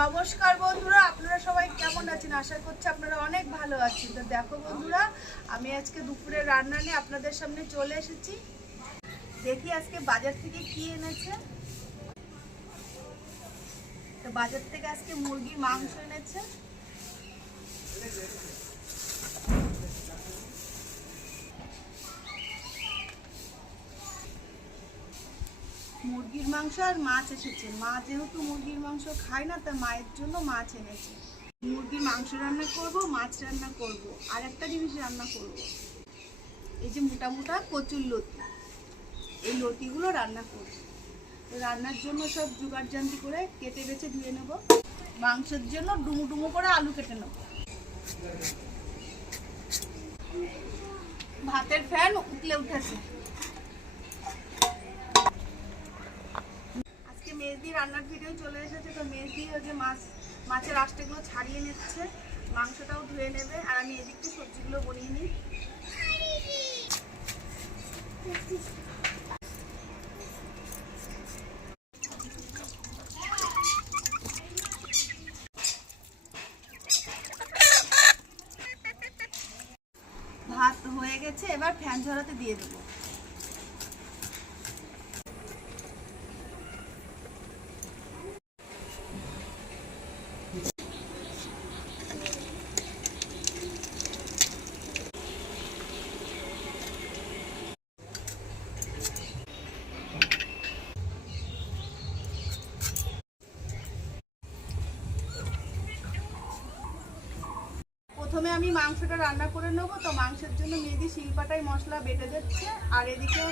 নমস্কার বন্ধুরা, আপনারা সবাই কেমন আছেন? আশা করছি আপনারা অনেক ভালো আছেন। তো দেখো বন্ধুরা, আমি আজকে দুপুরে রান্না নিয়ে আপনাদের সামনে চলে এসেছি। দেখি আজকে বাজার থেকে কি এনেছে। তো বাজার থেকে আজকে মুরগির মাংস এনেছে। মুরগির মাংস আর মাছ এসেছে। মা যেহেতু মুরগির মাংস খায় না, তা মায়ের জন্য মাছ এনেছে। মুরগির মাংস রান্না করব, মাছ রান্না করব, আর একটা জিনিস রান্না করব। এই যে মোটা মোটা কচুর লতি, এই লতিগুলো রান্না করব। তো রান্নার জন্য সব জোগাড় জান্তি করে কেটে বেছে ধুয়ে নেব। মাংসের জন্য ডুমু ডুমু করে আলু কেটে নেব। ভাতের ফ্যান উতলে উঠেছে। আজকে মেজদি রান্নার ভিডিও চলে এসেছে। তো মেজদি ওই যে মাছের আঁশটাগুলো ছাড়িয়ে নিচ্ছে, মাংসটাও ধুয়ে নেবে, আর আমি এদিকে সবজিগুলো বনিয়ে নিই। ভাত হয়ে গেছে, এবার ফ্যান ঝরাতে দিয়ে দেবো। প্রথমে আমি মাংসটা রান্না করে নেবো। তো মাংসের জন্য মেয়েদি শিলপাটায় মশলা বেটে দিচ্ছে, আর এদিকে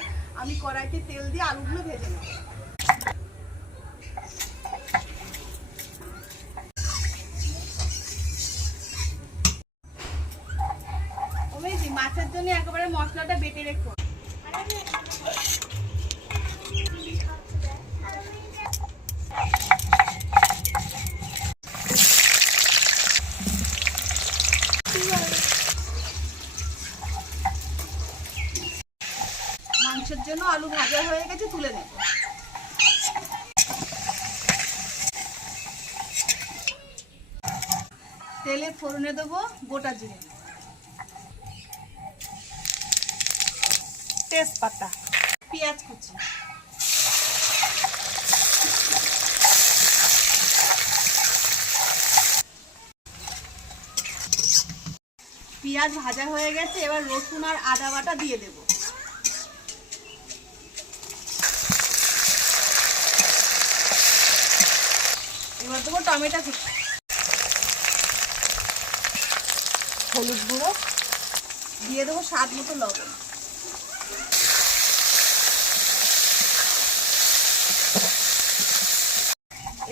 আমি কড়াইতে তেল দিয়ে আলুগুলো ভেজে নেব। ও মেয়েদি, মাছের জন্য একেবারে মশলাটা বেটে রেখো। মাংসের জন্য আলু ভাজা হয়ে গেছে, তুলে নেব। তেলে ফোড়নে দেবো গোটা জিরে, তেজপাতা, পেঁয়াজ কুচি, পেঁয়াজ ভাজা হয়ে গেছে। এবার রসুন আর আদা বাটা দিয়ে দেব। এবার দেবো টমেটো কুচি, হলুদ গুঁড়ো দিয়ে দেবো, স্বাদ মতো লবণ।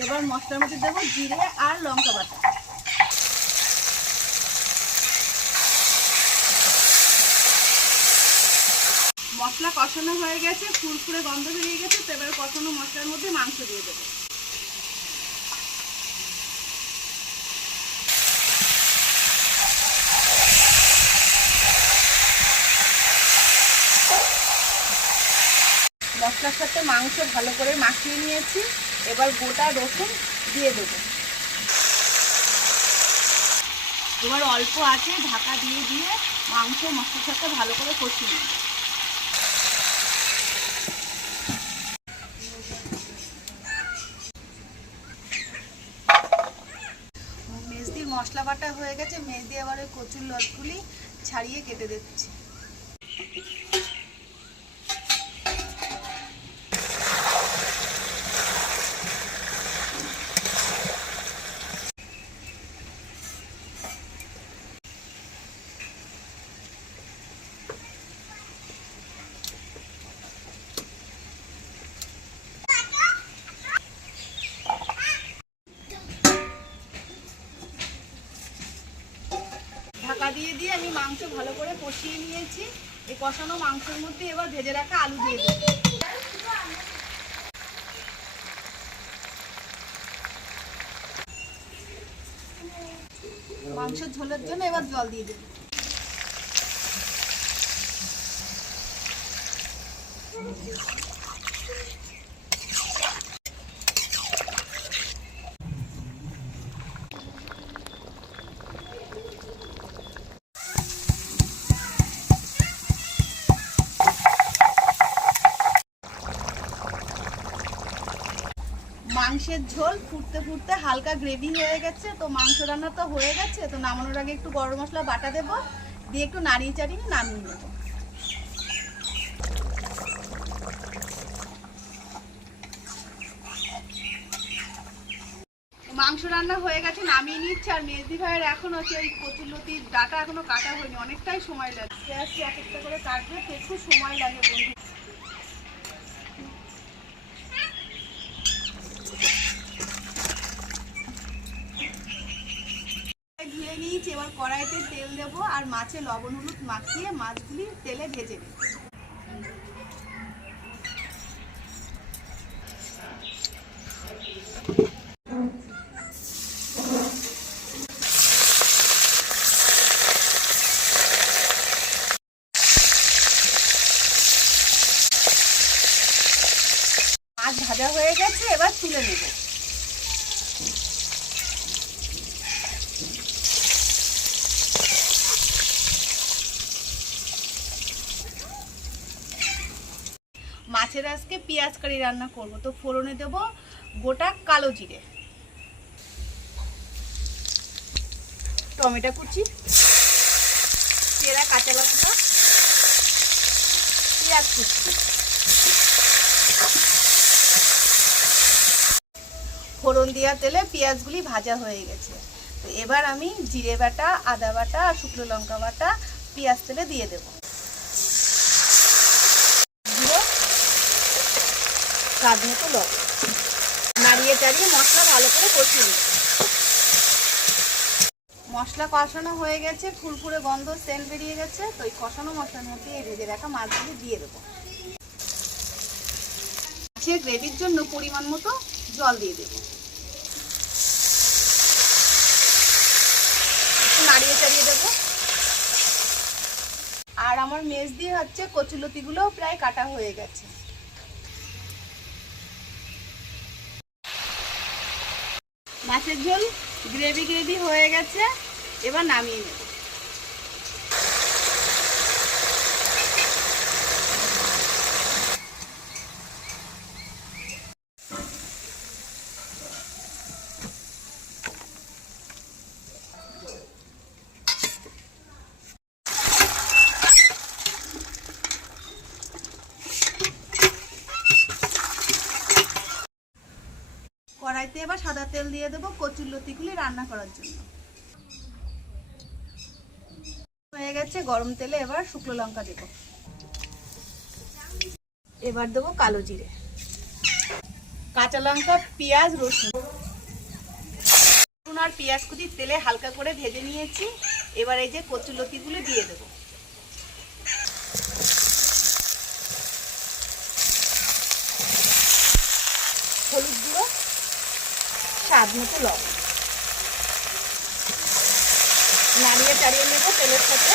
এবার মশলার মধ্যে দেবো জিরে আর লঙ্কা বাটা। মশলা কষানো হয়ে গেছে, ফুরফুরে গন্ধ বেরিয়ে গেছে। তো এবার কষানো মশলার মধ্যে মাংস দিয়ে দেবো। মশলার সাথে মাংস ভালো করে মাখিয়ে নিয়েছি। এবার গোটা রসুন দিয়ে দেবো। এবার অল্প আছে ঢাকা দিয়ে দিয়ে মাংস মশলার সাথে ভালো করে কষিয়ে নিই। মেজদির মশলা বাটা হয়ে গেছে। মেজদি আবার ওই কচুর লতগুলি ছাড়িয়ে কেটে দিচ্ছি। ঢাকা দিয়ে দিয়ে আমি মাংস ভালো করে কষিয়ে নিয়েছি। এই কষানো মাংসের মধ্যে এবার ভেজে রাখা আলু দিয়ে দেব। মাংসের ঝোলের জন্য এবার জল দিয়ে দেব। মাংসের ঝোল ফুটতে ফুটতে হালকা গ্রেভি হয়ে গেছে। তো মাংস রান্না তো হয়ে গেছে, তো নামানোর আগে একটু গরম মশলা বাটা দেবো, দিয়ে একটু নাড়িয়ে চাড়িয়ে নামিয়ে নেবো। মাংস রান্না হয়ে গেছে, নামিয়ে নিচ্ছে। আর মেজদি ভাইয়ের এখন হচ্ছে ওই কচুরলতির ডাটা এখনো কাটা হয়নি, অনেকটাই সময় লাগে। পেঁয়াজ এক একটা করে কাটবে তো একটু সময় লাগে বন্ধু। ধুয়ে নিয়েছি, এবার কড়াইতে তেল দেবো আর মাছে লবণ হলুদ মাখিয়ে মাছগুলি তেলে ভেজে নেব। মাছ ভাজা হয়ে গেছে, এবার তুলে নেব। মাছের আজকে পেঁয়াজ কারি রান্না করব, তো ফোড়নে দেব গোটা কালো জিরে, টমেটো কুচি, চেরা কাঁচা লঙ্কা, পেঁয়াজ কুচি। ফোড়ন দেওয়া তেলে পেঁয়াজগুলি ভাজা হয়ে গেছে, তো এবার আমি জিরে বাটা, আদা বাটা আর শুকনো লঙ্কা বাটা পেঁয়াজ তেলে দিয়ে দেব। স্বাদ মতো লবণ, নাড়িয়ে চাড়িয়ে মশলা ভালো করে কষিয়ে নেব। মশলা কষানো হয়ে গেছে, ফুরফুরে গন্ধ সেন্ট বেরিয়ে গেছে, তো এই কষানো মশলার মধ্যে এই ভেজে রাখা মাছগুলি দিয়ে দেবো। মাছের গ্রেভির জন্য পরিমাণ মতো জল দিয়ে দেবো, নাড়িয়ে চাড়িয়ে দেবো। আর আমার মেজদি হচ্ছে কচুলতিগুলো প্রায় কাটা হয়ে গেছে। মাছের ঝোল গ্রেভি গ্রেভি হয়ে গেছে, এবার নামিয়ে নেব। কড়াইতে এবার সাদা তেল দিয়ে দেবো কচুরলতিগুলি রান্না করার জন্য। হয়ে গেছে গরম তেলে এবার শুকনো লঙ্কা দেবো, এবার দেবো কালো জিরে, কাঁচা লঙ্কা, পেঁয়াজ, রসুন আর পেঁয়াজ কুচি তেলে হালকা করে ভেজে নিয়েছি। এবার এই যে কচুরলতিগুলো দিয়ে দেবো। হলুদ গুঁড়ো, স্বাদ মতো লবণ, নাড়িয়ে চাড়িয়ে নেব তেলের সাথে।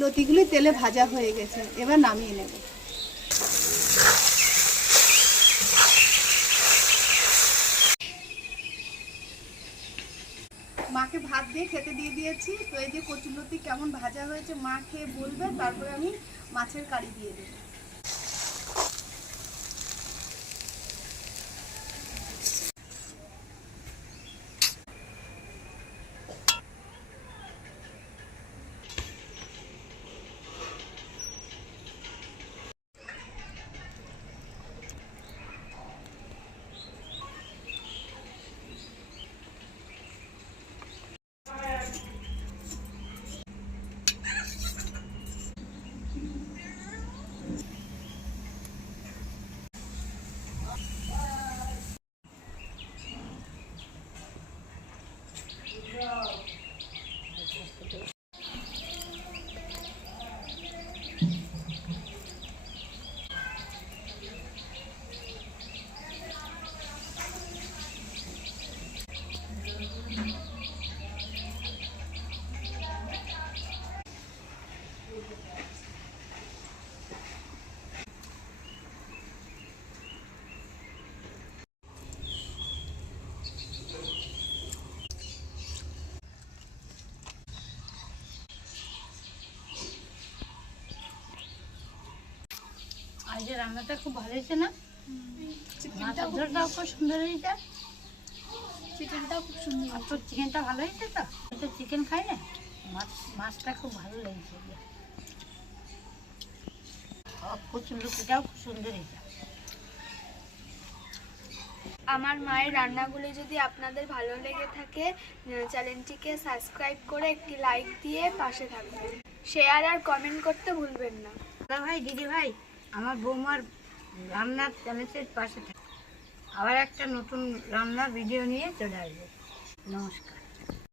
লতিগুলি তেলে ভাজা হয়ে গেছে, এবার নামিয়ে নেব। মাকে ভাত দিয়ে খেতে দিয়ে দিয়েছি। তো এই যে কচুরলতি কেমন ভাজা হয়েছে মা খেয়ে বলবে, তারপরে আমি মাছের কারি দিয়ে দেবো। রান্নাটা খুব ভালো হয়েছে না? চিকেনটাও মাছের ঝোলটাও খুব সুন্দর হয়েছে। চিকেনটাও খুব সুন্দর। আর তোর চিকেনটা ভালো হয়েছে তো? আমি তো চিকেন খাই না, মাছটা খুব ভালো লেগেছে। কচুরলুটিটাও খুব সুন্দর হয়েছে। আমার মায়ের রান্নাগুলি যদি আপনাদের ভালো লেগে থাকে চ্যানেলটিকে সাবস্ক্রাইব করে একটি লাইক দিয়ে পাশে থাকবেন, শেয়ার আর কমেন্ট করতে ভুলবেন না। দাদা ভাই, দিদি ভাই, আমার বৌমার রান্নার চ্যানেলের পাশে থাকে। আবার একটা নতুন রান্নার ভিডিও নিয়ে চলে আসবে। নমস্কার।